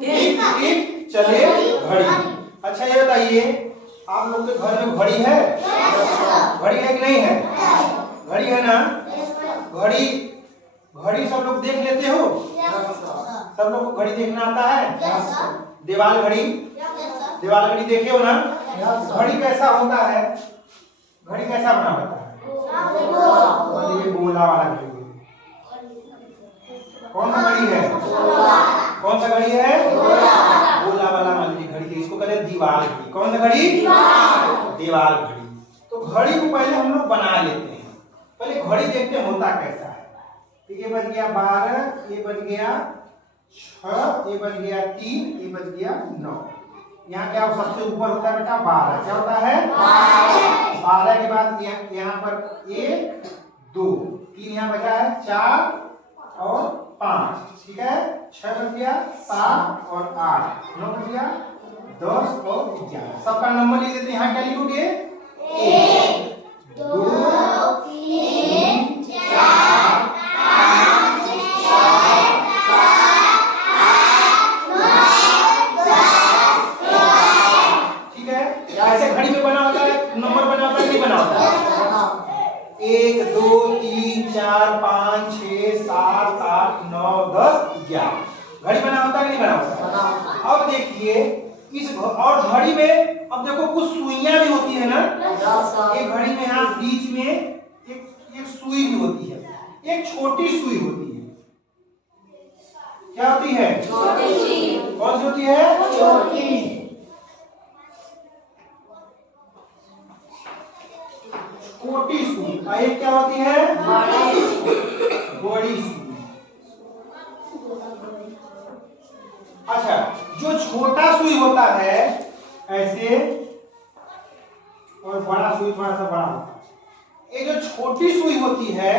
टिक टिक चले घड़ी। अच्छा ये बताइए, आप लोग के घर में घड़ी है? घड़ी है कि नहीं है? घड़ी है ना? घड़ी घड़ी सब लोग देख लेते हो? सब लोग को घड़ी देखना आता है? दीवाल घड़ी, दीवाल घड़ी देखे हो ना? घड़ी कैसा होता है? घड़ी कैसा बना होता है? ये गोला वाला घड़ी। कौन सा घड़ी है? कौन सा घड़ी है? गोला वाला मान लीजिए घड़ी है, इसको कहते हैं दीवाल घड़ी। कौन सा घड़ी? दीवाल घड़ी। तो घड़ी को पहले हम लोग बना लेते हैं। पहले घड़ी देखते हैं होता कैसा है। तो ये बज गया 12, ये बज गया 6, ये बज गया 3, ये बज गया 9। यहाँ क्या सबसे ऊपर होता है बेटा? 12। क्या होता है? 12 के बाद यहाँ पर 1 2 3 यहाँ बचा है 4 और 5, ठीक है। 6 बज गया, 7 और 8, 9 बज गया, 10 और 11। सबका नंबर लिख देते हैं। यहाँ क्या लिखोगे? 1 2 3 4 5 6 7 8 9 10 11। ठीक है। ऐसे घड़ी में बना होता है, नंबर बना होता है, नहीं बना होता है? 1 2 3 4 5 6 7 8 9 10 11। घड़ी बना होता है कि नहीं बना होता? अब देखिए इस और घड़ी में अब देखो कुछ सुइयां भी होती है ना? एक घड़ी में यहाँ बीच में एक सुई भी होती है, एक छोटी सुई होती है। क्या होती है? छोटी सुई। कौन सी होती है? छोटी। छोटी सुई। और एक क्या होती है? बड़ी सुई। अच्छा, जो छोटा सुई होता है ऐसे, और बड़ा सुई थोड़ा सा बड़ा होता है। ये जो छोटी सुई होती है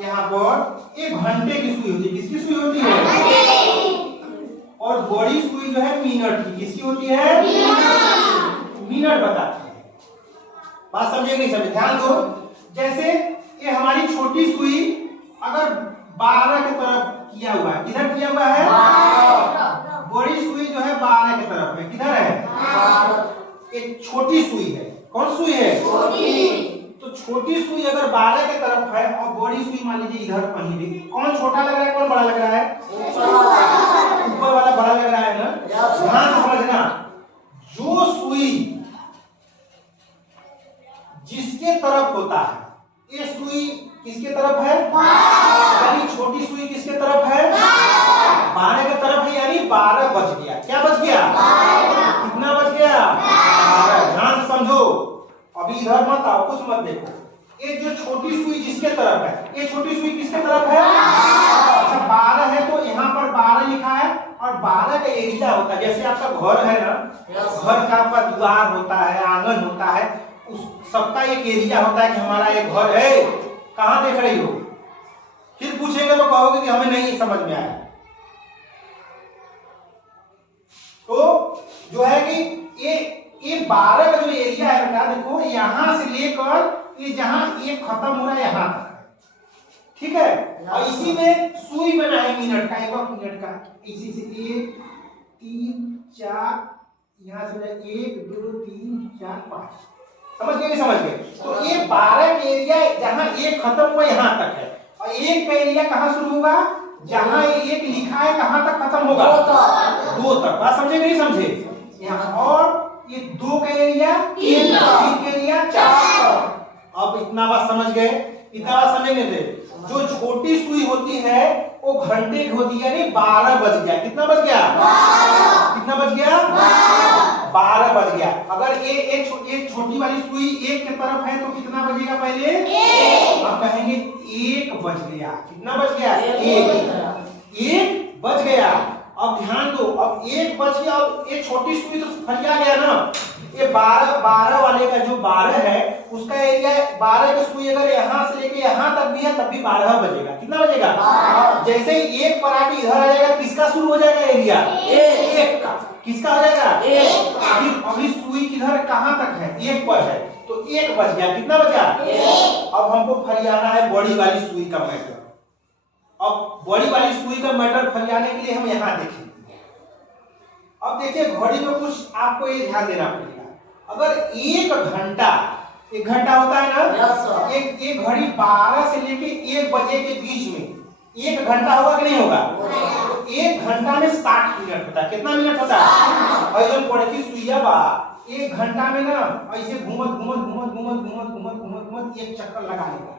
यहाँ पर, एक घंटे की सुई होती है। किसकी सुई होती है? और बड़ी सुई जो है मिनट की। किसकी होती है? मिनट बताती है। बात समझे नहीं समझे? ध्यान दो। जैसे ये हमारी छोटी सुई अगर 12 की तरफ किया हुआ है, किधर किया हुआ है? बड़ी सुई जो है 12 की तरफ है। किधर है? एक छोटी सुई है। कौन सुई है? छोटी। तो छोटी सुई अगर 12 की तरफ है और बड़ी सुई मान लीजिए इधर कहीं भी, कौन छोटा लग रहा है, कौन बड़ा लग रहा है? ऊपर वाला बड़ा लग रहा है ना? ध्यान से समझना, जो सुई जिसके तरफ होता है, ये सुई किसके तरफ है? यानी छोटी सुई किसके तरफ है? 12 की तरफ है, यानी 12 बच गया। क्या बच गया? 12। कितना बच गया? 12। ध्यान से समझो, अभी इधर मत आओ, कुछ मत देखो। ये जो छोटी सुई जिसके तरफ है, ये छोटी सुई किसके तरफ है? अच्छा 12 है तो यहाँ पर 12 लिखा है, और 12 का एरिया होता है। जैसे आपका घर है ना, घर का आपका द्वार होता है, आंगन होता है, उस सबका एक एरिया होता है कि हमारा एक घर है। कहाँ देख रही हो? फिर पूछेंगे तो कहोगे कि हमें नहीं समझ में आया। तो जो है कि ये 12 का जो एरिया है बेटा, देखो यहां से लेकर ये जहां ये खत्म हो रहा है यहां तक है। ठीक है। और इसी में सुई बना है मिनट का, 1 मिनट का। इसी से 1 3 4 यहां से 1 2 3 4 5। समझ गए? नहीं समझ गए? तो ये 12 का एरिया जहां एक खत्म हुआ यहां तक है, और एक का एरिया कहां शुरू होगा? जहां एक लिखा है कहां तक खत्म होगा? 2 तक। बात समझे नहीं समझे? यहाँ और ये 2 का एरिया 3 का एरिया 4। अब इतना बात समझ गए? इतना बात समझेंगे थे। जो छोटी सुई होती है वो घंटे की होती है, यानी 12 बज गया। कितना बज गया? 12। कितना बज गया? 12 बज गया। अगर ये एक छोटी वाली सुई 1 की तरफ है तो कितना बजेगा? पहले 1। अब कहेंगे 1 बज गया। कितना बज गया? 1 बज गया। अब ध्यान दो, अब 1 बज गया। अब ये छोटी सुई तो फरिया गया ना, ये 12 वाले का जो 12 है उसका एरिया 12 की सुई अगर यहाँ से लेके यहाँ तक भी है तब भी 12 बजेगा। कितना बजेगा? जैसे ही 1 पर आके इधर आ जाएगा, किसका शुरू हो जाएगा एरिया? 1 का। किसका हो जाएगा? 1 का। अभी सुई किधर कहाँ तक है? 1 पर है, तो 1 बज गया। कितना बजा? 1। अब हमको फरियाना है बड़ी वाली सुई का मैटर। अब बड़ी वाली सुई का मैटर फरियाने के लिए हम यहाँ देखेंगे। देखिए घड़ी में कुछ आपको ये ध्यान देना पड़ेगा। अगर एक घंटा होता है ना, एक घड़ी 12 से लेके 1 बजे के बीच में 1 घंटा होगा कि नहीं होगा? तो 1 घंटा में 60 मिनट होता है। कितना मिनट होता है? और जो पढ़ती सुइया बा 1 घंटा में ना ऐसे घूमत एक चक्कर लगा लेगा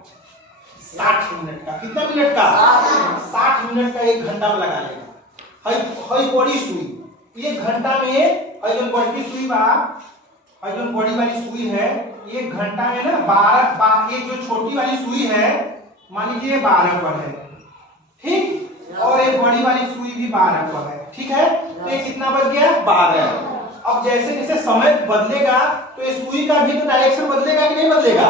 60 मिनट का। कितना मिनट का? 60 मिनट का 1 घंटा में लगा लेगा। हई बड़ी सुई 1 घंटा में, हई जो बड़ी सुई बा, हई जो बड़ी वाली सुई है 1 घंटा में ना 12, एक जो छोटी वाली सुई है मान लीजिए 12 पर है, ठीक, और एक बड़ी वाली सुई भी 12 पर है, ठीक है। तो ये कितना बज गया? 12। अब जैसे जैसे समय बदलेगा तो ये सुई का भी तो डायरेक्शन बदलेगा कि नहीं बदलेगा?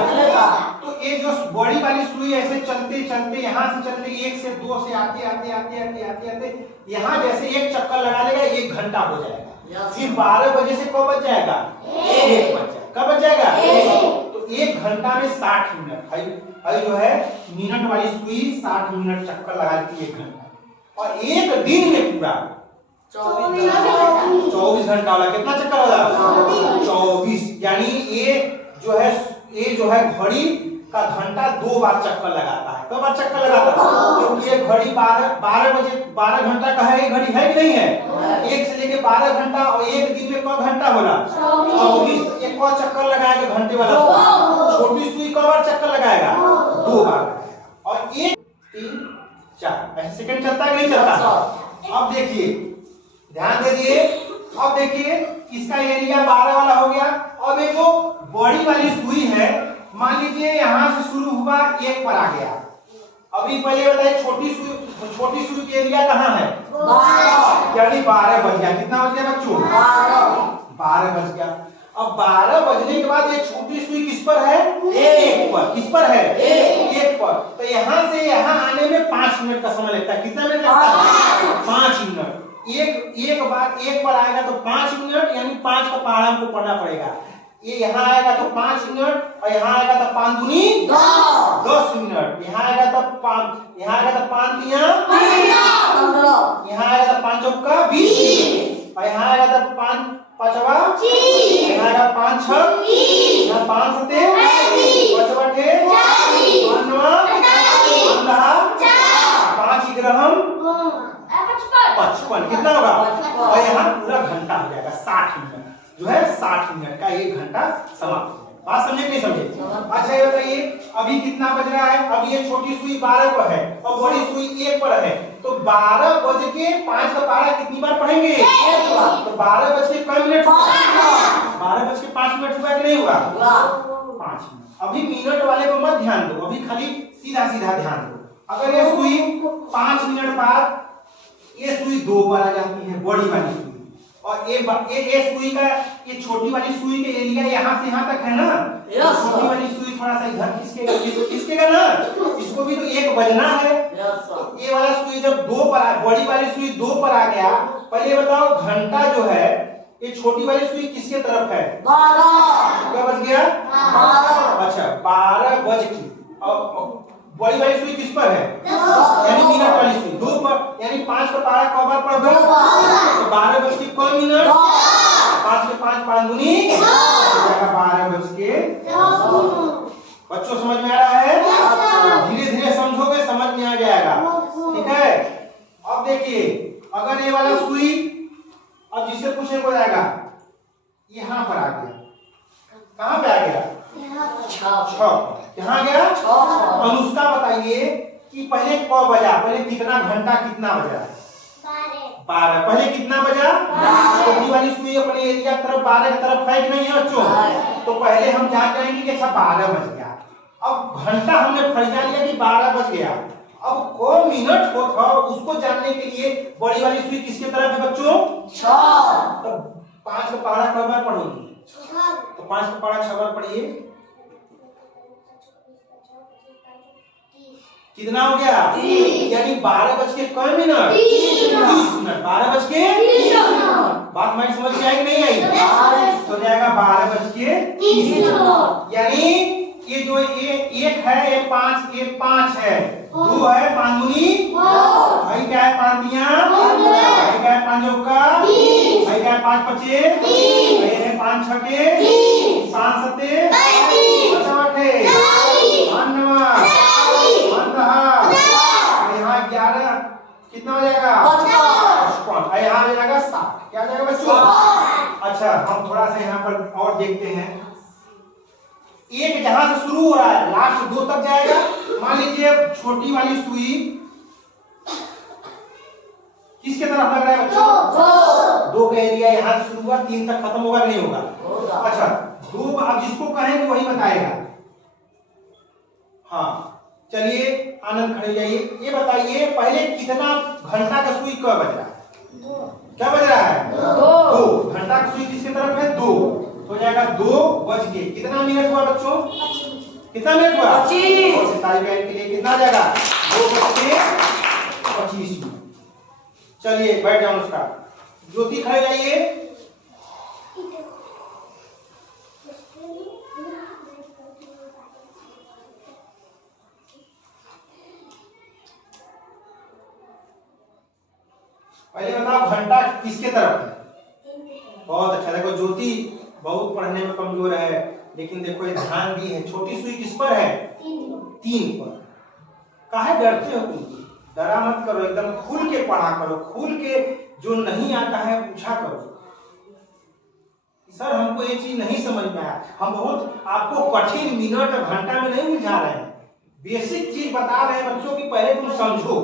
तो ये जो बड़ी वाली सुई ऐसे चलते चलते यहाँ से चलते 1 से 2 से आते यहाँ जैसे एक चक्कर लगा लेगा 1 घंटा हो जाएगा। फिर 12 बजे से कब बज जाएगा? 1 बज जाएगा। कब बज जाएगा? तो 1 घंटा में 60 मिनट। भाई जो है मिनट वाली सुई 60 मिनट चक्कर लगाती है 1 घंटा, और एक दिन में पूरा 24 घंटा वाला कितना चक्कर होगा? 24। यानी ये जो है घड़ी का घंटा 2 बार चक्कर लगाता है। कब बार चक्कर लगाता है? क्योंकि ये घड़ी 12 घंटा का है, घड़ी है कि नहीं है? 1 से लेके 12 घंटा, और एक दिन में कब घंटा होला? 24। एक और चक्कर लगाएगा घंटे वाला, छोटी सुई कब बार चक्कर लगाएगा? 2 बार लगाएगा। और 1 3 4 ऐसे सेकंड चलता है कि नहीं चलता? अब देखिए, ध्यान दे दिए। अब देखिए इसका एरिया 12 वाला हो गया। अब ये जो बड़ी वाली सुई है मान लीजिए यहाँ से शुरू हुआ 1 पर आ गया। अभी पहले बताइए छोटी सुई की एरिया कहाँ है? 12, यानी 12 बज गया। कितना बज गया बच्चों? 12 बज गया। अब 12 बजने के बाद ये छोटी सुई किस पर है? 1 पर। किस पर है? 1 पर। तो यहाँ से यहाँ आने में 5 मिनट का समय लगता है। कितना मिनट लगता है? 5 मिनट। एक बार 1 पर आएगा तो 5 मिनट, यानी 5 का पहाड़ा हमको पढ़ना पड़ेगा। ये यहाँ आएगा तो 5 मिनट, और यहाँ आएगा तो 5 दूनी 10 मिनट। यहाँ आएगा तो 5 तिया 15, यहाँ आएगा तो 5 चौका 20, और यहाँ आएगा तो 5 पांचवा, यहाँ आएगा 5 6, यहाँ 5 7 पांचवा 5 ग्रहम 55। कितना होगा? और यहाँ पूरा घंटा हो जाएगा 60 मिनट। जो है 60 मिनट का 1 घंटा समाप्त। बात समझे कि नहीं समझे? अच्छा ये बताइए अभी कितना बज रहा है? अभी ये छोटी सुई 12 पर है और बड़ी सुई 1 पर है, तो 12 बज के 5 का पहाड़ा कितनी बार पढ़ेंगे? तो 12 बज के कितने मिनट? 12 बज के 5 मिनट हुआ कि नहीं हुआ? 5 मिनट। अभी मिनट वाले को मत ध्यान दो, अभी खाली सीधा सीधा ध्यान दो। अगर ये सुई 5 मिनट बाद ये सुई 2 बार आ जाती है, बड़ी वाली सुई, और ये सुई का, ये छोटी वाली सुई के एरिया यहाँ से यहाँ तक है ना, छोटी वाली सुई थोड़ा सा इधर खिसकेगा ना, इसको भी तो 1 बजना है। तो ये वाला सुई जब 2 पर, बड़ी वाली सुई 2 पर आ गया, पहले बताओ घंटा जो है ये छोटी वाली सुई किसके तरफ है? 12। क्या बज गया? 12। अच्छा 12 बज की, और बड़ी वाली सुई किस पर है? यानी मिनट वाली सुई 2 पर, यानी 5 का पहाड़ा कब बार पढ़ दो? तो 12 बज के कौन मिनट? 5 के 5 5 दूनी 12 बज के। बच्चों समझ में आ रहा है? धीरे धीरे समझोगे समझ में आ जाएगा, ठीक है। अब देखिए अगर ये वाला सुई, अब जिससे पूछने को जाएगा यहाँ पर आ गया, कहाँ पे आ गया? 6। कहाँ गया? अनुष्का बताइए कि पहले कब बजा? पहले कितना घंटा कितना बजा? 12। पहले कितना बजा? छोटी वाली सुई अपने एरिया तरफ 12 की तरफ है कि नहीं है बच्चों? तो पहले हम जान जाएंगे कि अच्छा 12 बज गया। अब घंटा हमने फरिया लिया कि 12 बज गया, अब कौन मिनट हो था उसको जानने के लिए बड़ी वाली सुई किसके तरफ है बच्चों? 6। तो 5 का पहाड़ा कब बार पढ़ोगे? तो 5 का पहाड़ा 6 बार पढ़िए। कितना हो गया? यानी 12 बज के कौन मिनट? 30 मिनट। 12 बज के 30 मिनट। बात हमारी समझ में आई कि नहीं आई? तो जाएगा 12 बज के 30 मिनट। यानी ये जो ये 1 है, ये 5 है, 2 है, 5 दूनी, भाई क्या है 5 तिया, भाई क्या है 5 चौका, भाई क्या क्या है 5 5 ये है 5 6 के 5 7 5 8 5 9 5 10 यहाँ 11 कितना हो जाएगा 55 यहाँ आ जाएगा 7। क्या जाएगा बच्चों? अच्छा हम थोड़ा सा यहाँ पर और देखते हैं। एक जहां से शुरू हो रहा है लास्ट 2 तक जाएगा। मान लीजिए छोटी वाली सुई किसके तरफ लग रहा है बच्चों? 2 का एरिया यहाँ से शुरू हुआ 3 तक खत्म होगा नहीं होगा? अच्छा 2 अब जिसको कहेंगे वही बताएगा। हाँ चलिए आनंद खड़े जाइए। ये बताइए पहले कितना घंटा का सुई कब बज रहा है? क्या बज रहा है? 2 घंटा का सुई किसके तरफ है? 2 हो जाएगा 2 बज के कितना मिनट हुआ बच्चों? कितना मिनट हुआ? 25। और सितारे बहन के लिए कितना जाएगा? 2 बज के 25 मिनट। चलिए बैठ जाओ उसका। ज्योति खड़े जाइए। पहले बताओ घंटा किसके तरफ है? बहुत अच्छा। देखो ज्योति बहुत पढ़ने में कमजोर है लेकिन देखो ये ध्यान दी है। छोटी सुई किस पर है? 3 पर। काहे डरते हो तुम? डरा मत करो, एकदम खुल के पढ़ा करो। खुल के जो नहीं आता है पूछा करो। सर हमको ये चीज नहीं समझ में आया। हम बहुत आपको कठिन मिनट घंटा में नहीं बुझा रहे हैं, बेसिक चीज बता रहे हैं बच्चों की पहले तुम समझो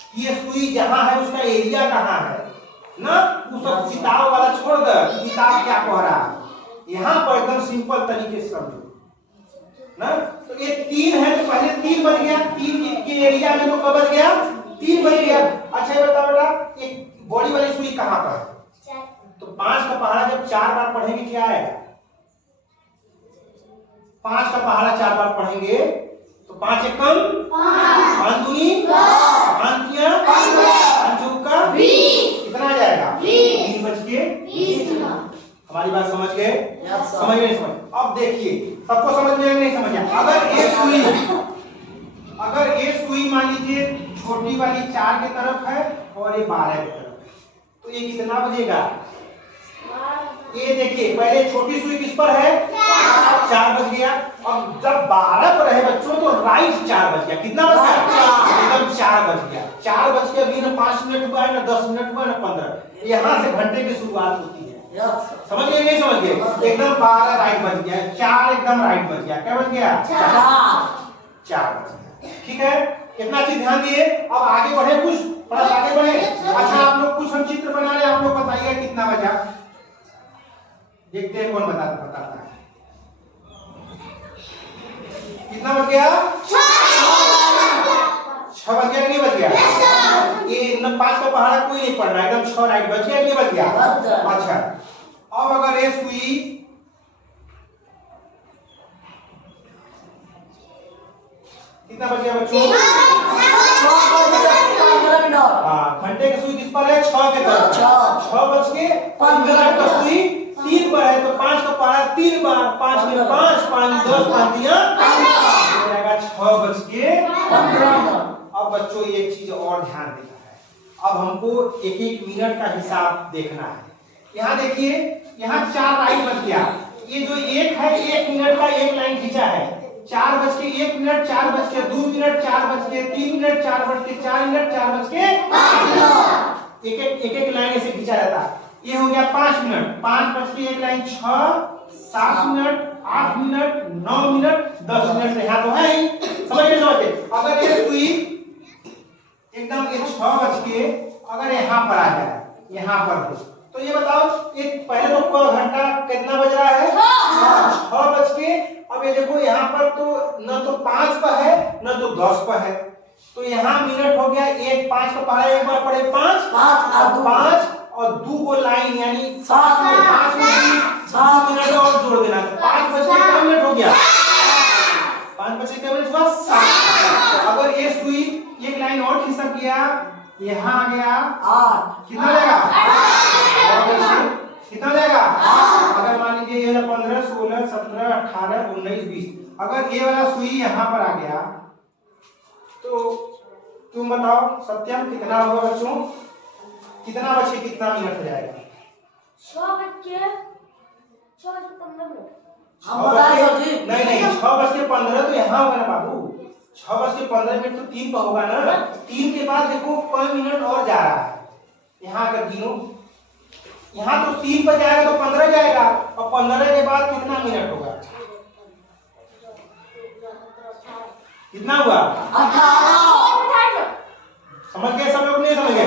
कि ये सुई जहां है उसका एरिया कहाँ है ना। तू सब किताब वाला छोड़ दे, किताब क्या कह रहा है। यहाँ पर एकदम सिंपल तरीके से समझो ना। तो ये 3 है तो पहले 3 बन गया। 3 के एरिया में तो कब बच गया? 3 बन गया। अच्छा ये बताओ बेटा एक बॉडी वाली सुई कहाँ पर है? तो 5 का पहाड़ा जब 4 बार पढ़ेंगे क्या आएगा? 5 का पहाड़ा 4 बार पढ़ेंगे तो 5 एकम 5 दूनी 5 तिया 5 चौका 20 कितना आ जाएगा? 20 बज के 20 मिनट। हमारी बात समझ गए? समझ नहीं समझ? अब देखिए सबको समझ में नहीं समझ आया। अगर ये सुई मान लीजिए छोटी वाली 4 के तरफ है और ये 12 की तरफ है तो ये कितना बजेगा? ये देखिए पहले छोटी सुई किस पर है? 4 बज गया। अब जब 12 पर है बच्चों तो राइट 4 बज गया। कितना बज गया? एकदम 4 बज गया। 4 बज के अभी ना 5 मिनट हुआ है ना 10 मिनट हुआ ना 15। यहाँ से घंटे की शुरुआत होती है। समझ गए नहीं समझ गए? एकदम 12 राइट बज गया, 4 एकदम राइट बज गया। क्या बज गया? 4 बज गया। ठीक है कितना चीज ध्यान दिए। अब आगे बढ़े, कुछ थोड़ा आगे बढ़े। अच्छा आप लोग कुछ हम चित्र बना रहे हैं, आप लोग बताइए कितना बजा। देखते हैं कौन बताता है। कितना बज गया? 6 बज गया कि नहीं बज गया? ये 5 का पहाड़ा कोई नहीं पढ़ रहा है, एकदम 6 राइट बज गया कि नहीं बज गया? अच्छा अब अगर ये सुई कितना बज गया बच्चों? घंटे की सुई किस पर है? 6 के तरफ। 6 बज के 15 का सुई 3 पर है तो 5 का पहाड़ा 3 बार 5 में 5 5 10 5 दिया हो जाएगा 6 बज के 15। अब बच्चों एक चीज और ध्यान देना है। अब हमको एक एक मिनट का हिसाब देखना है। यहाँ देखिए यहाँ 4 राइट बज गया। ये जो 1 है 1 मिनट का एक लाइन खींचा है। 4 बज के 1 मिनट 4 बज के 2 मिनट 4 बज के 3 मिनट 4 बज के 4 मिनट 4 बज के 5 मिनट। एक लाइन ऐसे खींचा जाता है। ये हो गया 5 मिनट। 5 बज के एक line 6 7 minute 8 minute 9 minute 10 minute यहाँ तो है ही। समझ में समझ गए? अगर ये सुई एकदम 6 बज के अगर यहाँ पर आ जाए यहाँ पर हो तो ये बताओ ये पहले तो घंटा कितना बज रहा है? 6 बज के। अब ये देखो यहाँ पर तो न तो 5 पर है न तो 10 पर है तो यहाँ मिनट हो गया। 5 का पहाड़ा एक बार पढ़े 5 और 2 को लाइन यानी 7 मिनट और जोड़ देना। 5 बज के कितना मिनट हो गया? 5 बज के कितना मिनट हुआ? 7। अगर ये सुई एक लाइन और खिसक गया यहाँ आ गया 8 कितना जाएगा? कितना जाएगा? अगर मान लीजिए ये 15 16 17 18 19 20 अगर ये वाला सुई यहाँ पर आ गया तो तुम बताओ सत्यम कितना होगा बच्चों? कितना बचे कितना मिनट हो जाएगा? हम बताए सर जी। नहीं नहीं 6:15 तो यहाँ होगा ना बाबू। 6:15 तो 3 पर होगा ना। 3 के बाद देखो कोई मिनट और जा रहा है, यहाँ कर गिनो। यहाँ तो 3 पर जाएगा तो 15 जाएगा, और 15 के बाद कितना मिनट होगा? कितना हुआ? 18। समझ गए सब लोग? नहीं समझ गए?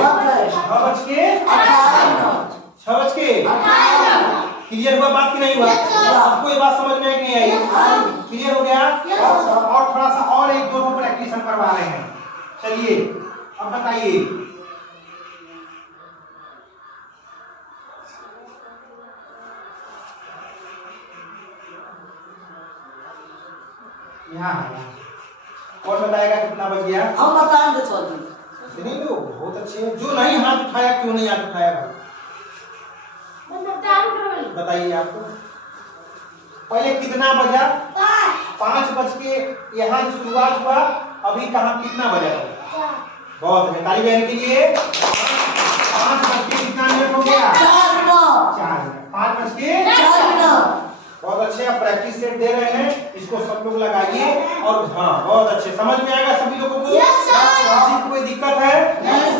6:18 क्लियर हुआ बात कि नहीं हुआ? आपको ये बात समझ में है कि नहीं आई? क्लियर हो गया? और थोड़ा सा और एक दो प्रैक्टिस हम करवा रहे हैं। चलिए अब बताइए। यहाँ और बताएगा कितना बच गया? हम बताएंगे सर जी। नहीं तो बहुत अच्छे हैं। जो नहीं हाथ उठाया, क्यों नहीं हाथ उठाया भाई? बताइए आपको पहले कितना बजा? 5 बज के यहाँ शुरुआत हुआ, अभी कहाँ कितना बजा? बहुत है, ताली बहन के लिए। 5 बज के कितना मिनट हो गया? 4 मिनट। 4 मिनट। 5 बज के 4 मिनट। बहुत अच्छे। आप प्रैक्टिस सेट दे रहे हैं, इसको सब लोग लगाइए। और हाँ बहुत अच्छे, समझ में आएगा सभी लोगों को? Yes, sir. किसी को कोई दिक्कत है? नहीं